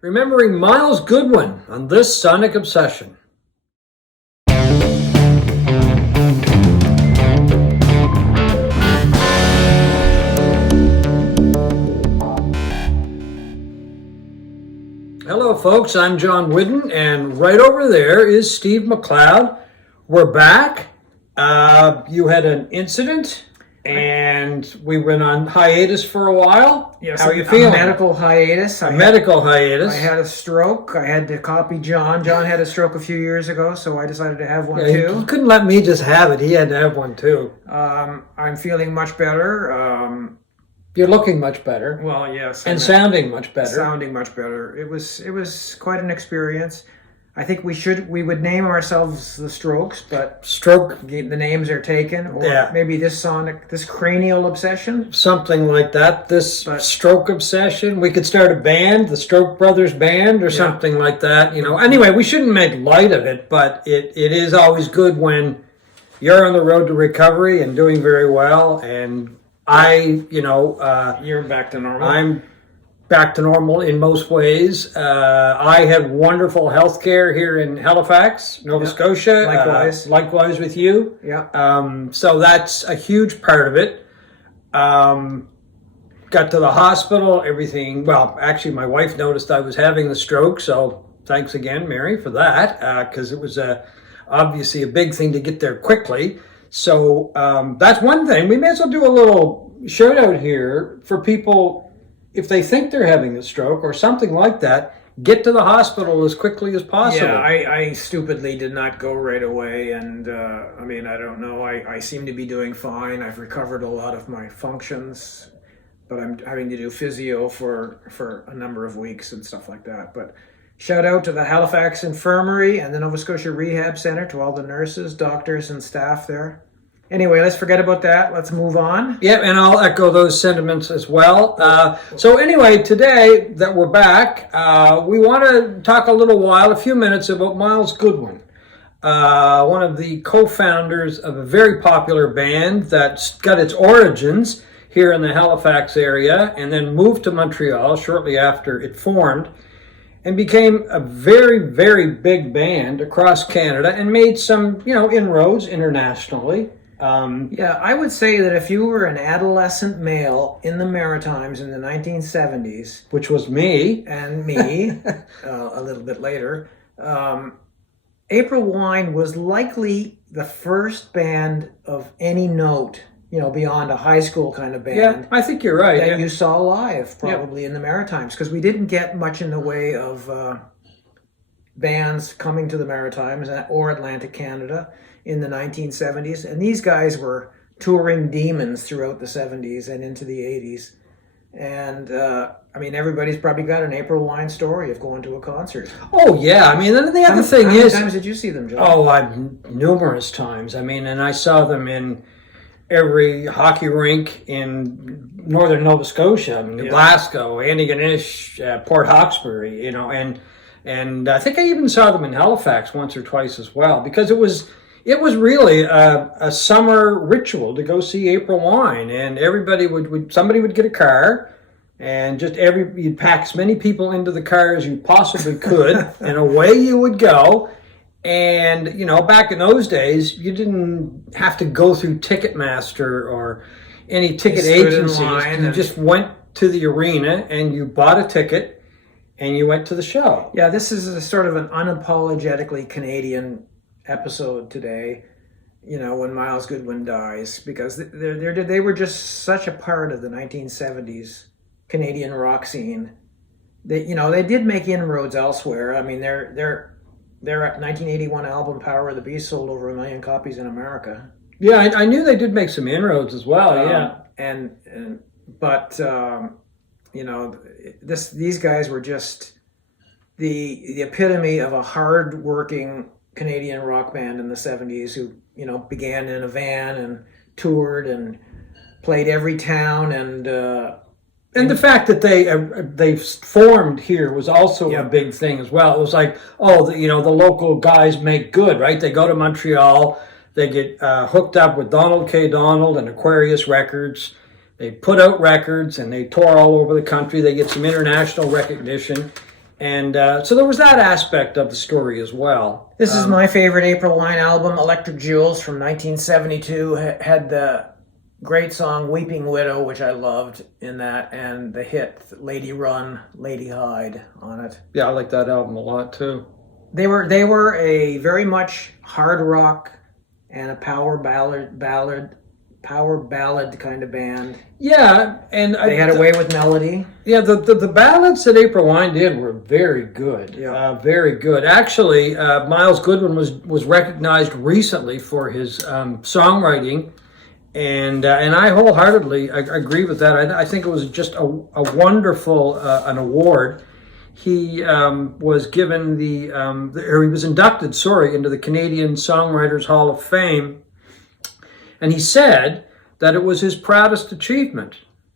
remembering Myles Goodwyn on this Sonic Obsession. Hello folks, I'm John Whidden, and right over there is Steve McLeod. We're back. You had an incident, and we went on hiatus for a while. Yes, how are you feeling? A medical hiatus. A medical hiatus. I had a stroke. I had to copy John. John had a stroke a few years ago, so I decided to have one too. He couldn't let me just have it. He had to have one too. I'm feeling much better. You're looking much better. Well, yes. And sounding much better. Sounding much better. It was quite an experience. I think we would name ourselves the Strokes, but the names are taken. Or maybe this cranial obsession. Something like that. Stroke obsession. We could start a band, the Stroke Brothers Band, or something like that. Anyway, we shouldn't make light of it, but it is always good when you're on the road to recovery and doing very well. And you're back to normal. I'm back to normal in most ways. I have wonderful health care here in Halifax, Nova Scotia. Likewise with you. Yeah. So that's a huge part of it. Got to the hospital, everything. Well, actually, my wife noticed I was having the stroke, so thanks again, Mary, for that, because it was obviously a big thing to get there quickly. So that's one thing. We may as well do a little shout out here for people, if they think they're having a stroke or something like that, get to the hospital as quickly as possible. Yeah, I stupidly did not go right away, and I don't know. I seem to be doing fine. I've recovered a lot of my functions, but I'm having to do physio for a number of weeks and stuff like that. But shout out to the Halifax Infirmary and the Nova Scotia Rehab Center, to all the nurses, doctors, and staff there. Anyway, let's forget about that. Let's move on. Yeah, and I'll echo those sentiments as well. So anyway, today that we're back, we want to talk a few minutes about Myles Goodwyn, one of the co-founders of a very popular band that's got its origins here in the Halifax area and then moved to Montreal shortly after it formed, and became a very, very big band across Canada and made some, inroads internationally. I would say that if you were an adolescent male in the Maritimes in the 1970s, which was me, and me, a little bit later, April Wine was likely the first band of any note, beyond a high school kind of band. Yeah, I think you're right. That you saw live, probably in the Maritimes, because we didn't get much in the way of bands coming to the Maritimes or Atlantic Canada in the 1970s. And these guys were touring demons throughout the 70s and into the 80s. And, everybody's probably got an April Wine story of going to a concert. Oh, yeah. The other thing How many times did you see them, John? Oh, numerous times. And I saw them in every hockey rink in northern Nova Scotia, Glasgow, Antigonish, Port Hawkesbury, and I think I even saw them in Halifax once or twice as well, because it was really a summer ritual to go see April Wine, and somebody would get a car, and you'd pack as many people into the car as you possibly could, and away you would go. And, back in those days, you didn't have to go through Ticketmaster or any ticket agencies. You just went to the arena and you bought a ticket and you went to the show. Yeah, this is a sort of an unapologetically Canadian episode today, when Myles Goodwyn dies, because they were just such a part of the 1970s Canadian rock scene. They did make inroads elsewhere. Their 1981 album Power of the Beast sold over 1 million copies in America. Yeah, I knew they did make some inroads as well. These guys were just the epitome of a hard-working Canadian rock band in the 70s who, began in a van and toured and played every town, and the fact that they formed here was also a big thing as well. It was like, the local guys make good, right? They go to Montreal, they get hooked up with Donald K. Donald and Aquarius Records. They put out records and they tour all over the country. They get some international recognition. And so there was that aspect of the story as well. This is my favorite April Wine album, Electric Jewels from 1972. Had the great song Weeping Widow, which I loved in that, and the hit Lady Run, Lady Hide on it. Yeah, I like that album a lot too. They were a very much hard rock and a power ballad kind of band. Yeah, and they had a way with melody. Yeah, the ballads that April Wine did were very good. Yeah. Very good. Actually, Myles Goodwyn was recognized recently for his songwriting, and I wholeheartedly agree with that. I think it was just a wonderful an award. He was given or he was inducted, into the Canadian Songwriters Hall of Fame. And he said that it was his proudest achievement.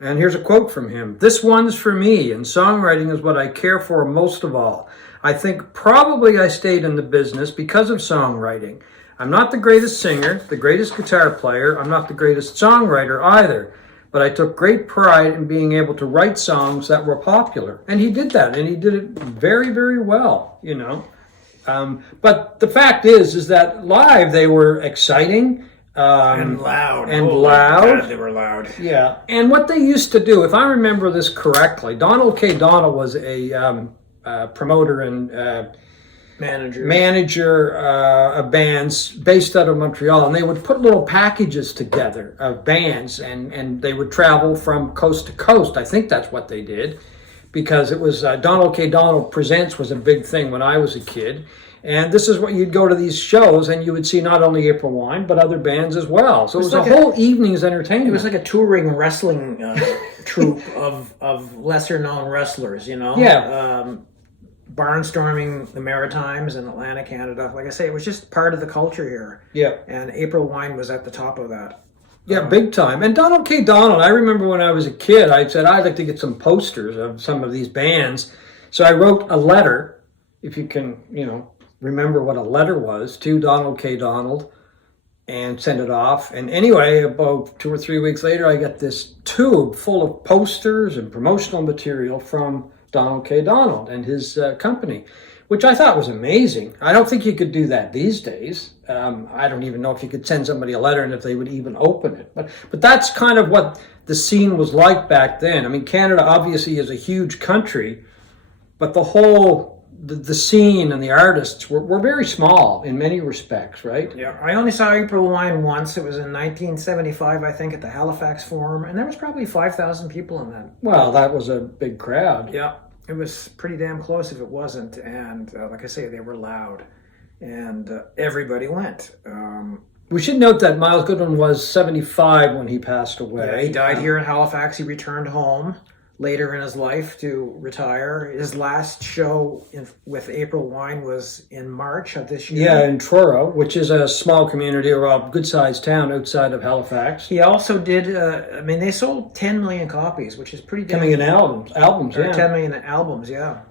And here's a quote from him. "This one's for me, and songwriting is what I care for most of all. I think probably I stayed in the business because of songwriting. I'm not the greatest singer, the greatest guitar player. I'm not the greatest songwriter either. But I took great pride in being able to write songs that were popular." And he did that, and he did it very, very well, But the fact is that live they were exciting. And loud. And loud. God, they were loud. Yeah. And what they used to do, if I remember this correctly, Donald K. Donald was a promoter and manager of bands based out of Montreal, and they would put little packages together of bands, and they would travel from coast to coast. I think that's what they did, because it was Donald K. Donald Presents was a big thing when I was a kid. And this is what you'd go to these shows, and you would see not only April Wine, but other bands as well. So it was like a whole evening's entertainment. It was like a touring wrestling troupe of lesser-known wrestlers, Yeah. Barnstorming the Maritimes in Atlantic Canada. Like I say, it was just part of the culture here. Yeah. And April Wine was at the top of that. Yeah, big time. And Donald K. Donald, I remember when I was a kid, I said, I'd like to get some posters of some of these bands. So I wrote a letter, if you can, remember what a letter was, to Donald K. Donald, and sent it off. And anyway, about 2 or 3 weeks later, I got this tube full of posters and promotional material from Donald K. Donald and his company, which I thought was amazing. I don't think you could do that these days. I don't even know if you could send somebody a letter and if they would even open it. But that's kind of what the scene was like back then. I mean, Canada obviously is a huge country, but the whole the scene and the artists were very small in many respects, right? Yeah, I only saw April Wine once. It was in 1975, I think, at the Halifax Forum, and there was probably 5,000 people in that. Well, that was a big crowd. Yeah, it was pretty damn close if it wasn't, and like I say, they were loud, and everybody went. We should note that Myles Goodwyn was 75 when he passed away. Yeah, he died here in Halifax. He returned home later in his life to retire. His last show with April Wine was in March of this year. Yeah, in Truro, which is a small community or a good-sized town outside of Halifax. He also did, they sold 10 million copies, which is pretty damn 10 million albums, yeah. 10 million albums, yeah.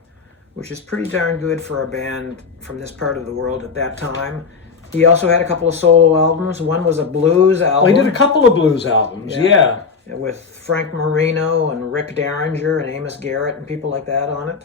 Which is pretty darn good for a band from this part of the world at that time. He also had a couple of solo albums. One was a blues album. Well, he did a couple of blues albums, yeah. With Frank Marino and Rick Derringer and Amos Garrett and people like that on it.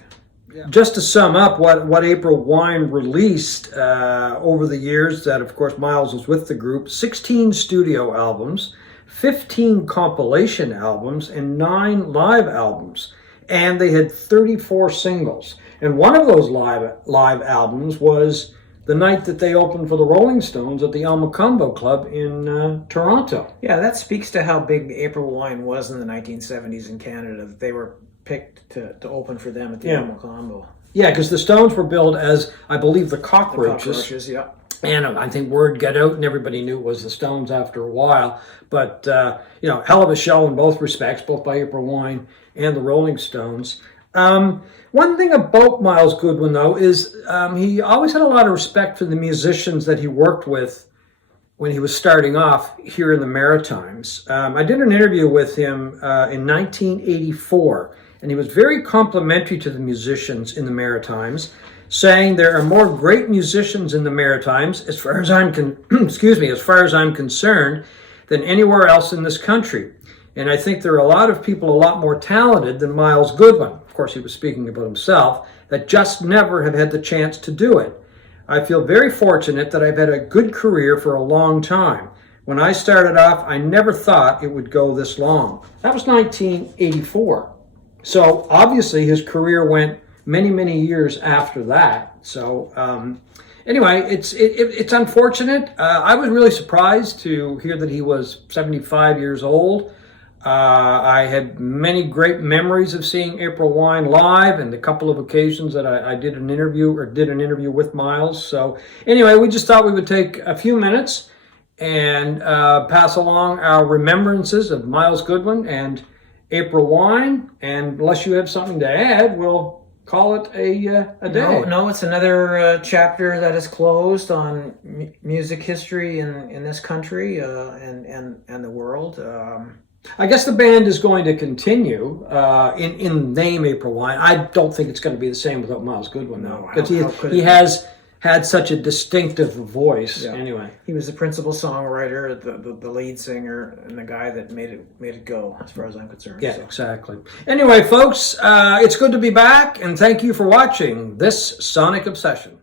Yeah. Just to sum up what April Wine released over the years, that of course Myles was with the group, 16 studio albums, 15 compilation albums, and 9 live albums. And they had 34 singles. And one of those live albums was the night that they opened for the Rolling Stones at the El Macombo Club in Toronto. Yeah, that speaks to how big April Wine was in the 1970s in Canada, that they were picked to open for them at the El Macombo. Yeah, because the Stones were billed as, I believe, the Cockroaches. The Cockroaches, yeah. And I think word got out and everybody knew it was the Stones after a while. But, hell of a show in both respects, both by April Wine and the Rolling Stones. One thing about Myles Goodwyn, though, is he always had a lot of respect for the musicians that he worked with when he was starting off here in the Maritimes. I did an interview with him in 1984, and he was very complimentary to the musicians in the Maritimes, saying there are more great musicians in the Maritimes, as far as I'm concerned, than anywhere else in this country. And I think there are a lot of people a lot more talented than Myles Goodwyn. Of course, he was speaking about himself. that just never have had the chance to do it. I feel very fortunate that I've had a good career for a long time. When I started off, I never thought it would go this long. That was 1984. So obviously his career went many, many years after that. So anyway, it's unfortunate. I was really surprised to hear that he was 75 years old. I had many great memories of seeing April Wine live, and the couple of occasions that I did an interview with Myles. So anyway, we just thought we would take a few minutes and pass along our remembrances of Myles Goodwyn and April Wine. And unless you have something to add, we'll call it a day. No, it's another chapter that is closed on music history in this country and the world. I guess the band is going to continue in name April Wine. I don't think it's going to be the same without Myles Goodwyn, though, because he has had such a distinctive voice. Yeah. Anyway, he was the principal songwriter, the lead singer, and the guy that made it go, as far as I'm concerned. Yeah, so. Exactly. Anyway, folks, it's good to be back, and thank you for watching this Sonic Obsession.